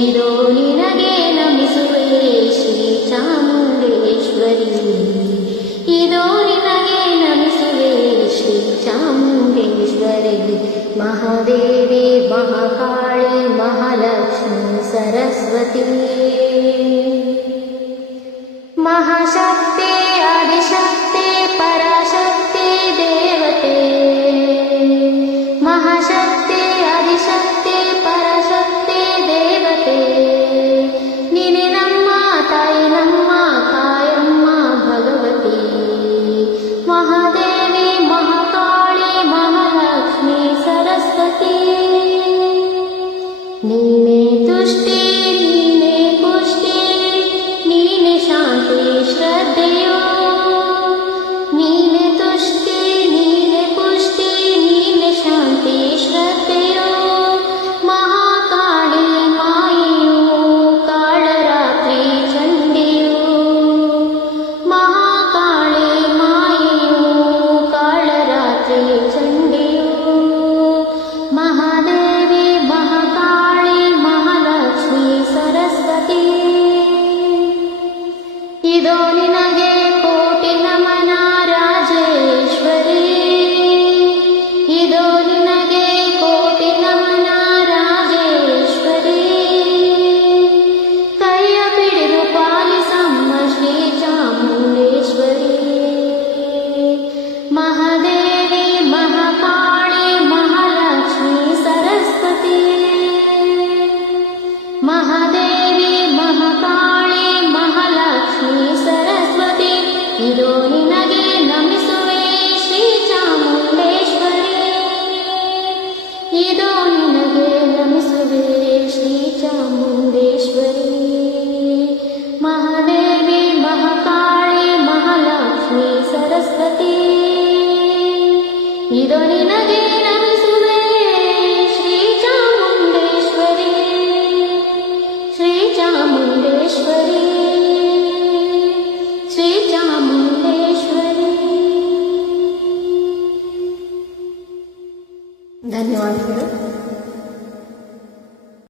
ಇದೋ ನಿನಗೆ ನಮಿಸುವೆ ಶ್ರೀ ಚಾಮುಂಡೇಶ್ವರಿ. ಇದೋ ನಿನಗೆ ನಮಿಸುವೆ ಶ್ರೀ ಚಾಮುಂಡೇಶ್ವರಿ. ಮಹಾದೇವಿ ಮಹಾಕಾಳಿ ಮಹಾಲಕ್ಷ್ಮಿ ಸರಸ್ವತಿ. ಮಹಾಶಕ್ತಿ ಆದಿಶಕ್ತಿ ಪರಾಶಕ್ತಿ ದೇವತೆ. ಮಹಾಶಕ್ತಿ ಆದಿಶಕ್ತಿ ಪರಾಶಕ್ತಿ ದೇವತೆ. ನೀನೆ ನಮ್ಮ ತಾಯಿ ನಮ್ಮ ಕಾಯಮ್ಮ ಭಗವತಿ. ಮಹಾದೇವಿ ಮಹಾಕಾಳಿ ಮಹಾಲಕ್ಷ್ಮಿ ಸರಸ್ವತಿ. ನೀನೆ ತುಷ್ಟಿ ನೀನೆ ಪುಷ್ಟಿ ನೀನೆ ಶಾಂತಿ ಶ್ರದ್ಧೆಯೋ. ನೀನೆ ತುಷ್ಟಿ ನೀನೆ ಪುಷ್ಟಿ ನೀನೆ ಶಾಂತಿ ಶ್ರದ್ಧೆಯೋ. ಮಹಾಕಾಳಿ ಮಾಯೆಯೋ ಕಾಳರಾತ್ರಿ ಚಂಡಿಯೋ. ಮಹಾಕಾಳಿ ಮಾಯೆಯೋ ಕಾಳರಾತ್ರಿ ಚಂಡಿಯೋ. ಮಹಾದೇವಿ ಮಹಾಕಾಳಿ ಮಹಾಲಕ್ಷ್ಮಿ ಸರಸ್ವತಿ. ಇದೋ ನಿನಗೆ ಕೋಟಿ ನಮನ ರಾಜೇಶ್ವರಿ. ಇದೋ ನಿನಗೆ ಕೋಟಿ ನಮನ ರಾಜೇಶ್ವರಿ. ಕೈಯ ಪಿಡಿದು ಪಾಲಿಸಮ್ಮ ಶ್ರೀ ಚಾಮುಂಡೇಶ್ವರಿ. ಮಹಾದೇವಿ ಮಹಾಕಾಳಿ ಮಹಾಲಕ್ಷ್ಮಿ ಸರಸ್ವತಿ. ಮಹಾದೇವಿ ಮಹಾಕಾಳಿ ಮಹಾಲಕ್ಷ್ಮಿ ಸರಸ್ವತಿ. ಇದೋ ನಿನಗೆ ನಮಿಸುವೆ ಶ್ರೀ ಚಾಮುಂಡೇಶ್ವರಿ. ಇದೋ ನಿನಗೆ ನಮಿಸುವೆ ಶ್ರೀ ಚಾಮುಂಡೇಶ್ವರಿ. ಮಹಾದೇವಿ ಮಹಾಕಾಳಿ ಮಹಾಲಕ್ಷ್ಮಿ ಸರಸ್ವತಿ. ಇದೋ ನಿನಗೆ ನಮಿಸುವೆ ಶ್ರೀ ಚಾಮುಂಡೇಶ್ವರಿ. ಶ್ರೀ ಚಾಮುಂಡೇಶ್ವರಿ.